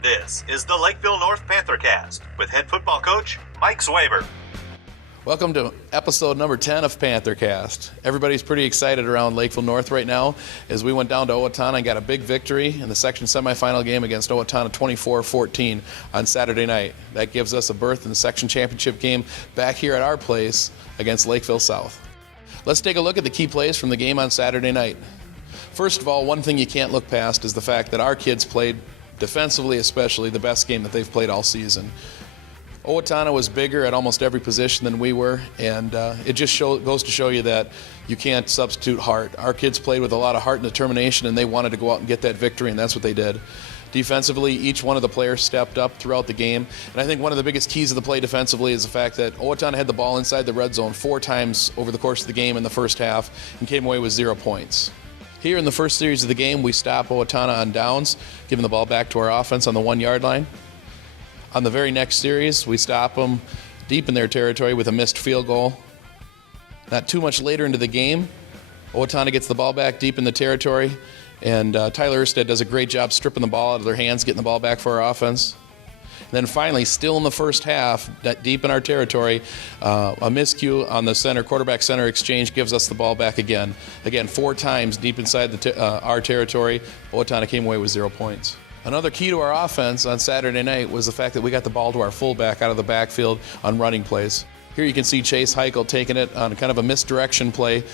This is the Lakeville North PantherCast with head football coach Mike Zweber. Welcome to episode number 10 of PantherCast. Everybody's pretty excited around Lakeville North right now as we went down to Owatonna and got a big victory in the section semifinal game against Owatonna 24-14 on Saturday night. That gives us a berth in the section championship game back here at our place against Lakeville South. Let's take a look at the key plays from the game on Saturday night. First of all, one thing you can't look past is the fact that our kids played, defensively especially, the best game that they've played all season. Owatonna was bigger at almost every position than we were, and it just goes to show you that you can't substitute heart. Our kids played with a lot of heart and determination, and they wanted to go out and get that victory, and that's what they did. Defensively, each one of the players stepped up throughout the game, and I think one of the biggest keys of the play defensively is the fact that Owatonna had the ball inside the red zone 4 times over the course of the game in the first half and came away with 0 points. Here in the first series of the game, we stop Owatonna on downs, giving the ball back to our offense on the 1-yard line. On the very next series, we stop them deep in their territory with a missed field goal. Not too much later into the game, Owatonna gets the ball back deep in the territory, and Tyler Erstead does a great job stripping the ball out of their hands, getting the ball back for our offense. And then finally, still in the first half, deep in our territory, a miscue on the quarterback-center exchange gives us the ball back again. Again, 4 times deep inside our territory, Owatonna came away with 0 points. Another key to our offense on Saturday night was the fact that we got the ball to our fullback out of the backfield on running plays. Here you can see Chase Heichel taking it on kind of a misdirection play.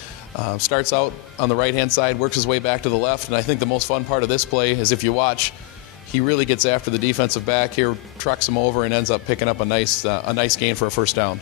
Starts out on the right-hand side, works his way back to the left, and I think the most fun part of this play is if you watch, he really gets after the defensive back here, trucks him over, and ends up picking up a nice gain for a first down.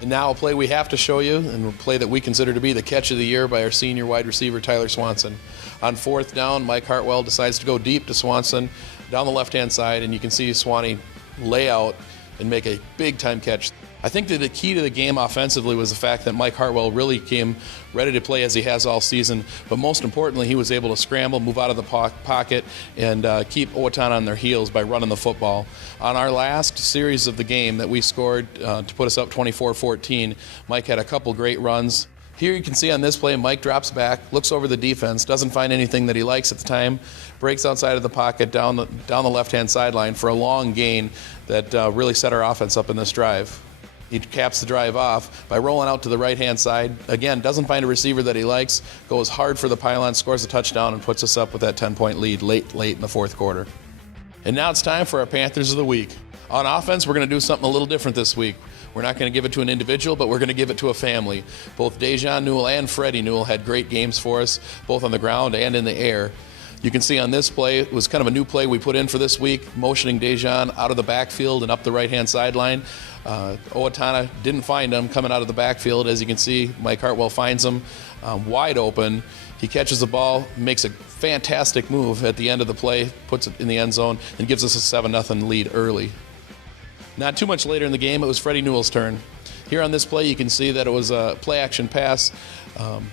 And now a play we have to show you, and a play that we consider to be the catch of the year by our senior wide receiver, Tyler Swanson. On 4th down, Mike Hartwell decides to go deep to Swanson down the left-hand side, and you can see Swanee lay out and make a big-time catch. I think that the key to the game offensively was the fact that Mike Hartwell really came ready to play as he has all season, but most importantly, he was able to scramble, move out of the pocket, and keep Owatonna on their heels by running the football. On our last series of the game that we scored to put us up 24-14, Mike had a couple great runs. Here you can see on this play, Mike drops back, looks over the defense, doesn't find anything that he likes at the time, breaks outside of the pocket down the left-hand sideline for a long gain that really set our offense up in this drive. He caps the drive off by rolling out to the right-hand side. Again, doesn't find a receiver that he likes, goes hard for the pylon, scores a touchdown, and puts us up with that 10-point lead late in the fourth quarter. And now it's time for our Panthers of the Week. On offense, we're going to do something a little different this week. We're not going to give it to an individual, but we're going to give it to a family. Both Dejan Newell and Freddie Newell had great games for us, both on the ground and in the air. You can see on this play, it was kind of a new play we put in for this week, motioning Dejan out of the backfield and up the right-hand sideline. Owatonna didn't find him coming out of the backfield. As you can see, Mike Hartwell finds him wide open. He catches the ball, makes a fantastic move at the end of the play, puts it in the end zone, and gives us a 7-0 lead early. Not too much later in the game, it was Freddie Newell's turn. Here on this play, you can see that it was a play-action pass.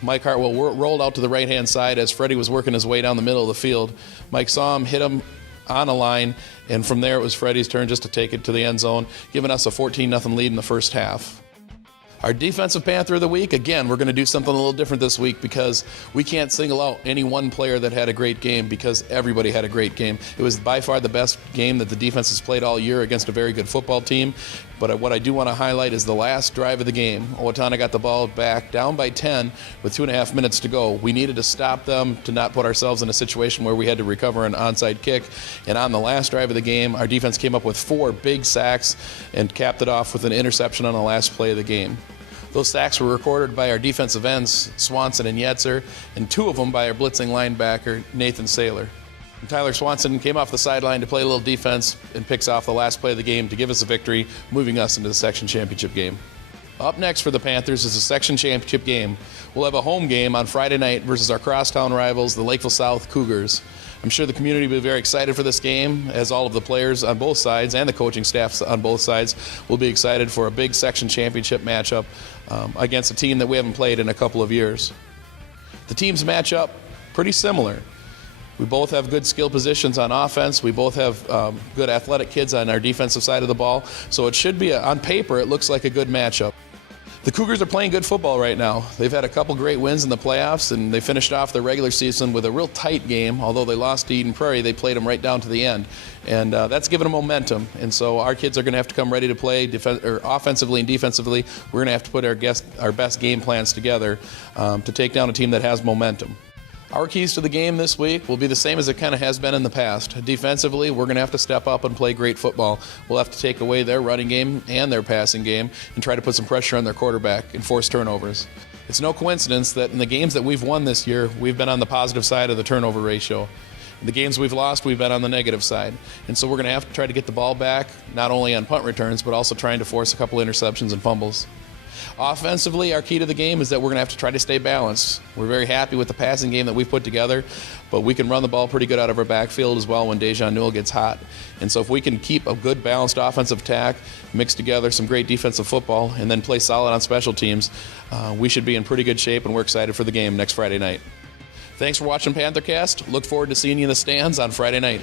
Mike Hartwell rolled out to the right-hand side as Freddie was working his way down the middle of the field. Mike saw him, hit him on a line, and from there it was Freddie's turn just to take it to the end zone, giving us a 14-0 lead in the first half. Our Defensive Panther of the Week, again, we're going to do something a little different this week because we can't single out any one player that had a great game because everybody had a great game. It was by far the best game that the defense has played all year against a very good football team. But what I do want to highlight is the last drive of the game. Owatonna got the ball back down by 10 with 2.5 minutes to go. We needed to stop them to not put ourselves in a situation where we had to recover an onside kick. And on the last drive of the game, our defense came up with 4 big sacks and capped it off with an interception on the last play of the game. Those sacks were recorded by our defensive ends, Swanson and Yetzer, and 2 of them by our blitzing linebacker, Nathan Saylor. And Tyler Swanson came off the sideline to play a little defense and picks off the last play of the game to give us a victory, moving us into the section championship game. Up next for the Panthers is the section championship game. We'll have a home game on Friday night versus our crosstown rivals, the Lakeville South Cougars. I'm sure the community will be very excited for this game, as all of the players on both sides and the coaching staffs on both sides will be excited for a big section championship matchup against a team that we haven't played in a couple of years. The teams match up pretty similar. We both have good skill positions on offense. We both have good athletic kids on our defensive side of the ball. So it should be, on paper, it looks like a good matchup. The Cougars are playing good football right now. They've had a couple great wins in the playoffs, and they finished off their regular season with a real tight game. Although they lost to Eden Prairie, they played them right down to the end. And that's given them momentum. And so our kids are going to have to come ready to play offensively and defensively. We're going to have to put our best game plans together to take down a team that has momentum. Our keys to the game this week will be the same as it kind of has been in the past. Defensively, we're going to have to step up and play great football. We'll have to take away their running game and their passing game and try to put some pressure on their quarterback and force turnovers. It's no coincidence that in the games that we've won this year, we've been on the positive side of the turnover ratio. In the games we've lost, we've been on the negative side. And so we're going to have to try to get the ball back, not only on punt returns, but also trying to force a couple interceptions and fumbles. Offensively, our key to the game is that we're going to have to try to stay balanced. We're very happy with the passing game that we've put together, but we can run the ball pretty good out of our backfield as well when Dejan Newell gets hot. And so if we can keep a good balanced offensive attack, mix together some great defensive football, and then play solid on special teams, we should be in pretty good shape, and we're excited for the game next Friday night. Thanks for watching PantherCast. Look forward to seeing you in the stands on Friday night.